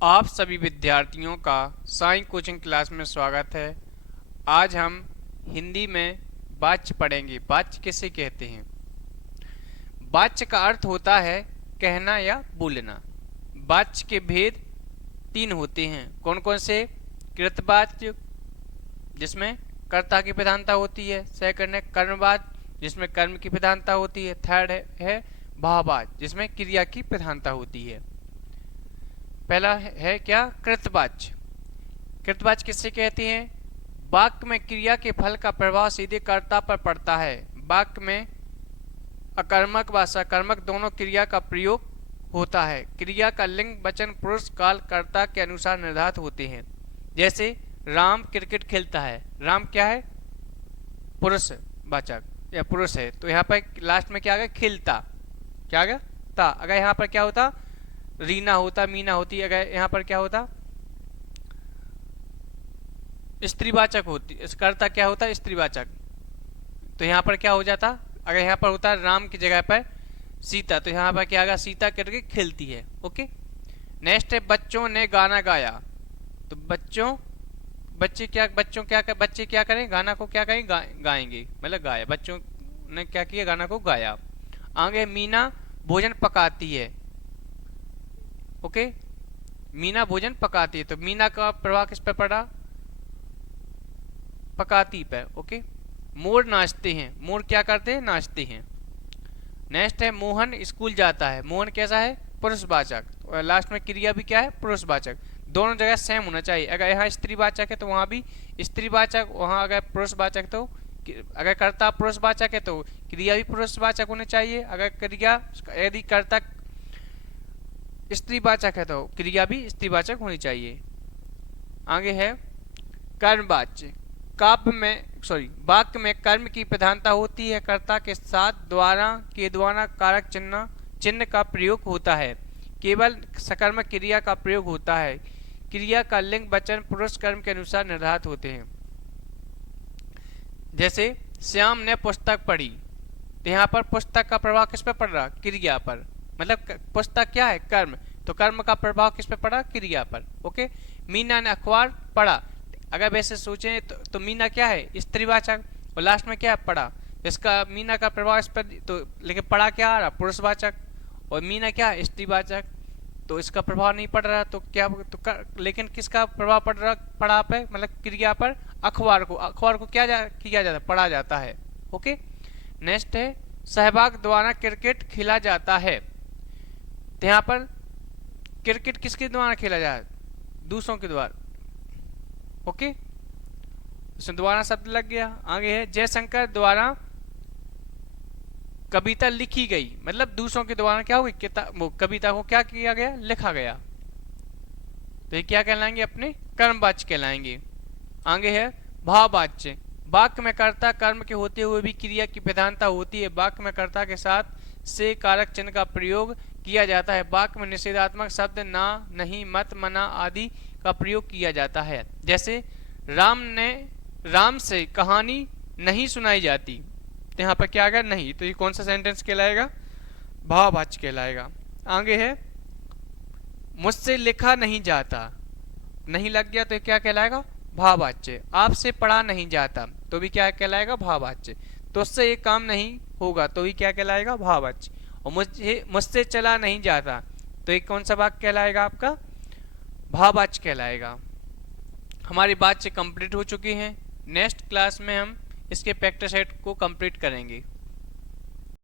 आप सभी विद्यार्थियों का साई कोचिंग क्लास में स्वागत है। आज हम हिंदी में वाच्य पढ़ेंगे। वाच्य किसे कहते हैं? वाच्य का अर्थ होता है कहना या बोलना। वाच्य के भेद तीन होते हैं। कौन कौन से? कृतवाच्य, जिसमें कर्ता की प्रधानता होती है। सेकंड है कर्मवाच्य, जिसमें कर्म की प्रधानता होती है। थर्ड है भाववाच्य, जिसमें क्रिया की प्रधानता होती है। पहला है क्या? कृतवाच्य। कृतवाच्य किससे कहते हैं? वाक्य में क्रिया के फल का प्रभाव सीधे कर्ता पर पड़ता है। वाक्य में अकर्मक व सकर्मक दोनों क्रिया का प्रयोग होता है। क्रिया का लिंग, वचन, पुरुष, काल कर्ता के अनुसार निर्धारित होते हैं। जैसे राम क्रिकेट खेलता है। राम क्या है? पुरुष वाचक या पुरुष है, तो यहाँ पर लास्ट में क्या आ गया? खेलता। क्या आ गया? ता। अगर यहाँ पर क्या होता? रीना होता, मीना होती। अगर यहाँ पर क्या होता? स्त्रीवाचक होती। कर्ता क्या होता? स्त्रीवाचक। तो यहाँ पर क्या हो जाता? अगर यहाँ पर होता राम की जगह पर सीता, तो यहाँ पर क्या आ गया? सीता करके खेलती है। ओके। नेक्स्ट है बच्चों ने गाना गाया। तो बच्चे क्या करें? गाना को क्या करें? गाएंगे, मतलब गाया। बच्चों ने क्या किया? गाना को गाया। आगे मीना भोजन पकाती है। ओके। मीना भोजन पकाती है, तो मीना का प्रभाव किस पर पड़ा? पकाती पर। ओके। मोर नाचते हैं। मोर क्या करते हैं? नाचते हैं। नेक्स्ट है मोहन स्कूल जाता है। मोहन कैसा है? पुरुषवाचक। और लास्ट में क्रिया भी क्या है? पुरुषवाचक। दोनों जगह सेम होना चाहिए। अगर यहाँ स्त्रीवाचक है तो वहां भी स्त्रीवाचक, वहां अगर पुरुषवाचक तो अगर कर्ता पुरुषवाचक है तो क्रिया भी पुरुषवाचक होनी चाहिए। अगर क्रिया यदि कर्ता स्त्रीवाचक है तो क्रिया भी स्त्रीवाचक होनी चाहिए। आगे है कर्मवाच्य। वाक्य में कर्म की प्रधानता होती है। कर्ता के साथ द्वारा कारक चिन्ह का प्रयोग होता है। केवल सकर्मक क्रिया का प्रयोग होता है। क्रिया का लिंग, वचन, पुरुष कर्म के अनुसार निर्धारित होते हैं। जैसे श्याम ने पुस्तक पढ़ी, तो यहाँ पर पुस्तक का प्रभाव किस पर पड़ रहा? क्रिया पर। मतलब पुस्तक क्या है? कर्म। तो कर्म का प्रभाव किस पे पड़ा? क्रिया पर। ओके। मीना ने अखबार पढ़ा। अगर वैसे सोचें तो मीना क्या है? स्त्रीवाचक। और लास्ट में क्या है? पढ़ा। इसका मीना का प्रभाव इस पर तो, लेकिन पढ़ा क्या आ रहा? पुरुषवाचक। और मीना क्या है? स्त्रीवाचक। तो इसका प्रभाव नहीं पड़ रहा, तो क्या लेकिन किसका प्रभाव पड़ रहा? पढ़ा पे, मतलब क्रिया पर। अखबार को क्या किया जाता है? पढ़ा जाता है। ओके। नेक्स्ट है सहभाग द्वारा क्रिकेट खेला जाता है। तो यहाँ पर क्रिकेट किसके द्वारा खेला जाता है? दूसरों के द्वारा। ओके। इसमें द्वारा शब्द लग गया। आगे है जयशंकर द्वारा कविता लिखी गई। मतलब दूसरों के द्वारा क्या होगी? कविता को क्या किया गया? लिखा गया। तो ये क्या कहलाएंगे? अपने कर्मवाच्य कहलाएंगे। आगे है भाववाच्य। वाक्य में कर्ता कर्म के होते हुए भी क्रिया की प्रधानता होती है। वाक्य में कर्ता के साथ से कारक चिन्ह का प्रयोग किया जाता है। वाक्य में निषेधात्मक शब्द ना, नहीं, मत, मना आदि का प्रयोग किया जाता है। जैसे राम से कहानी नहीं सुनाई जाती। तो यहाँ पर क्या आ गया? नहीं। तो ये कौन सा सेंटेंस कहलाएगा? भाववाच्य कहलाएगा। आगे है मुझसे लिखा नहीं जाता। नहीं लग गया तो क्या कहलाएगा? भाववाच्य। आपसे पढ़ा नहीं जाता, तो भी क्या कहलाएगा? भाववाच्य। तो उससे ये काम नहीं होगा, तो भी क्या कहलाएगा? भाववाच्य। और मुझसे चला नहीं जाता, तो ये कौन सा वाक्य कहलाएगा? आपका भाववाच्य कहलाएगा। हमारी वाच्य कंप्लीट हो चुकी हैं। नेक्स्ट क्लास में हम इसके प्रैक्टिस सेट को कंप्लीट करेंगे।